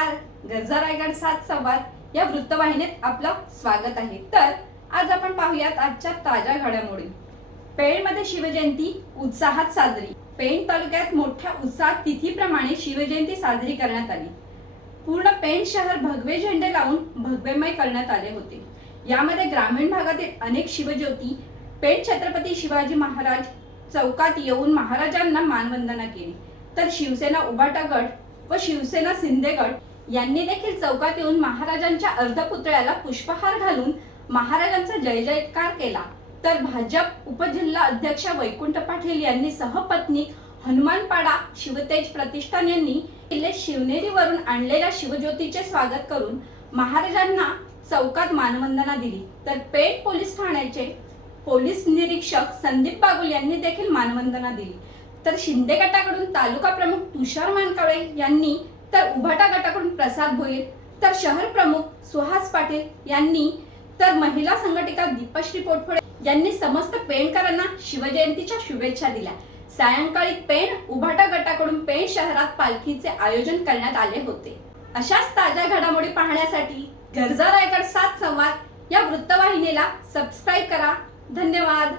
नमस्कार. गरजा रायगड सात संवाद. या वृत्तवाहिनीत आपलं स्वागत आहे. तर आज आपण पाहूयात आजच्या ताज्या घडामोडी. पेणमध्ये शिवजयंती उत्साहात साजरी. पेण तालुक्यात मोठ्या उत्साहात तिथीप्रमाणे शिवजयंती साजरी करण्यात आली. पूर्ण पेण शहर भगवे झेंडे लावून भगवेमय करण्यात आले होते. यामध्ये ग्रामीण भागातील अनेक शिवज्योती पेण छत्रपती शिवाजी महाराज चौकात येऊन महाराजांना मानवंदना केली. तर शिवसेना उबाटा गट व शिवसेना शिंदे गट यांनी देखील चौकात येऊन महाराजांच्या अर्धपुतळ्याला पुष्पहार घालून महाराजांचा जय जयकार केला. तर भाजप उपजिल्हा अध्यक्ष वैकुंठ पाटील यांनी सहपत्नी हनुमानपाडा शिवतेज प्रतिष्ठान यांनी किल्ले शिवनेरीवरून आणलेल्या शिवज्योतीचे स्वागत करून महाराजांना चौकात मानवंदना दिली. तर पेठ पोलीस ठाण्याचे पोलीस निरीक्षक संदीप बागुल यांनी देखील मानवंदना दिली. तर शिंदे गटाकडून तालुका प्रमुख तुषार मानकाळे यांनी तर उभाटा गटाकडून प्रसाद भोईर तर शहर प्रमुख सुहास पाटील यांनी तर महिला संघटिका दीपश्री पोटफोडे यांनी समस्त पेणकरांना शिवजयंतीच्या शुभेच्छा दिल्या. सायंकाळी पेण उभाटा गटाकडून पेण शहरात पालखीचे आयोजन करण्यात आले होते. अशाच ताज्या घडामोडी पाहण्यासाठी गरजा रायगड सात संवाद या वृत्तवाहिनीला सबस्क्राईब करा. धन्यवाद.